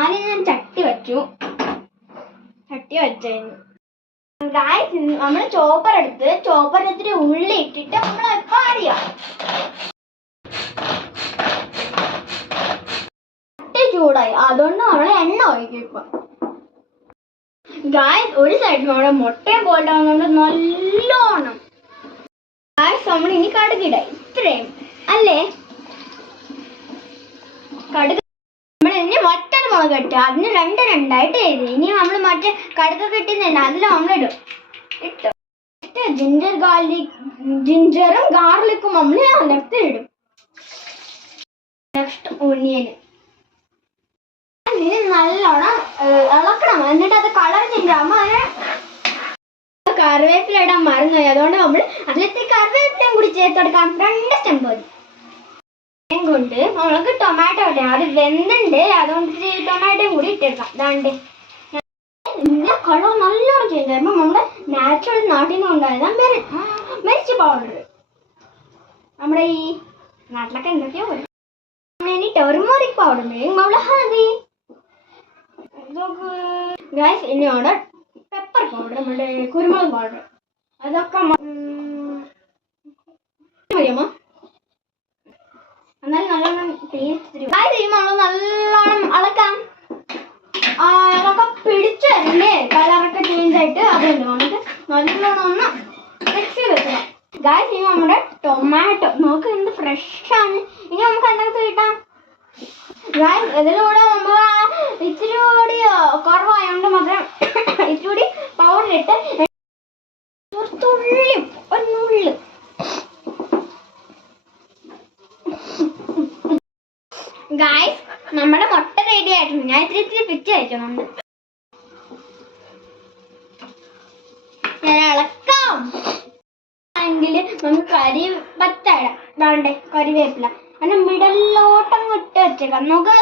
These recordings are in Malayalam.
ആദ്യം ഞാൻ ചട്ടി വെച്ചു. ഗായ്സ് നമ്മൾ ചോപ്പർ എടുത്ത് ചോപ്പറിന് ഉള്ളി ഇട്ടിട്ട് നമ്മൾ പാടിയ ചൂടായി. അതുകൊണ്ട് നമ്മൾ എണ്ണ ഒഴിക്കും. ഇപ്പൊ ഗായ്സ് ഒരു സൈഡിൽ നമ്മുടെ മുട്ടയും പോയിട്ടാകുന്നുണ്ട് നല്ലോണം. ഗായ്സ് നമ്മൾ ഇനി കടുകിട ഇത്രയും അല്ലേ. കടുക് നമ്മൾ ഇനി മറ്റൊരു മുളക് ഇട്ട് അതിന് രണ്ടായിട്ട് എഴുതി. ഇനി നമ്മൾ മറ്റേ കടുകൊക്കെ ഇട്ടുന്ന അതിൽ നമ്മളിടും. ഇട്ട് ജിഞ്ചറും ഗാർലിക്കും നമ്മൾ അതിനകത്ത് ഇടും. നെക്സ്റ്റ് ഒനിയന് നല്ലോണം ഇളക്കണം. എന്നിട്ട് അത് കളർ ചേഞ്ച് ആകുമ്പോൾ അതിന് കറിവേപ്പില ഇടാൻ മറന്നുപോയി. അതുകൊണ്ട് നമ്മൾ അതിലത്തെ കറിവേപ്പിലയും കൂടി ചേർത്തെടുക്കാം. 2 സ്റ്റെമ്പ് മതി. കൊണ്ട് നമ്മൾക്ക് ടൊമാറ്റോ ഇട്ടാം. അത് വെന്തുണ്ട്. അതുകൊണ്ട് ടൊമാറ്റോയും കൂടി ഇട്ടെടുക്കാം. അതാണ്ട് കളർ നല്ലോണം ചേഞ്ച് ആകുമ്പോൾ നമ്മുടെ നാച്ചുറൽ നാട്ടിൽ നിന്ന് ഉണ്ടായതാണ് മിർച്ചി പൗഡർ. നമ്മുടെ ഈ നാട്ടിലൊക്കെ എന്തൊക്കെയോ വരും. ഇനി ടെർമറിക് പൗഡർ നമ്മൾ ഹൽദി. ഗൈസ് ഇനിയാണ് പെപ്പർ പൗഡർ, നമ്മുടെ കുരുമുളക് പൗഡർ. അതൊക്കെ മതിയമ്മ. എന്നാലും നല്ലോണം ടേസ്റ്റ്. നമ്മൾ നല്ലോണം അളക്കാം. അതൊക്കെ പിടിച്ചു വരണ്ടേ, കളറൊക്കെ ചേഞ്ച് ആയിട്ട്. അതുകൊണ്ട് നമുക്ക് നല്ലോണം ഒന്ന് മിക്സ് ചെയ്ത് വെക്കണം. ഗൈസ് ഇനി നമ്മുടെ ടൊമാറ്റോ നോക്ക് എന്ത് ഫ്രഷാണ്. ഇനി നമുക്ക് എന്തൊക്കെ കിട്ടാം. ഗൈസ് ഇതിലൂടെ നമ്മൾ ഇച്ചിരി കൂടി കുറവായതുകൊണ്ട് മാത്രം ഇച്ചിരി കൂടി പൗഡർ ഇട്ട് ഒന്നുള്ളു. ഗൈസ് നമ്മുടെ മുട്ട റെഡി ആയിട്ടുണ്ട്. ഞാൻ ഇത്തിരി പിച്ച് കഴിക്കുന്നുണ്ട്. ഞാൻ ഇളക്കാം. എങ്കിൽ നമുക്ക് കരിപ്പത്ത ഇടാം. വേണ്ടേ കറിവേപ്പില അങ്ങനെ മിടലോട്ടം ഇട്ട് വെച്ചേക്കാം. നമുക്ക്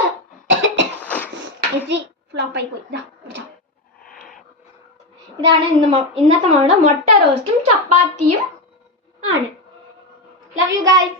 ഫ്ലോപ്പായി പോയി. ഇതാണ് ഇന്നത്തെ നമ്മളുടെ മുട്ട റോസ്റ്റും ചപ്പാത്തിയും ആണ്. Love you guys.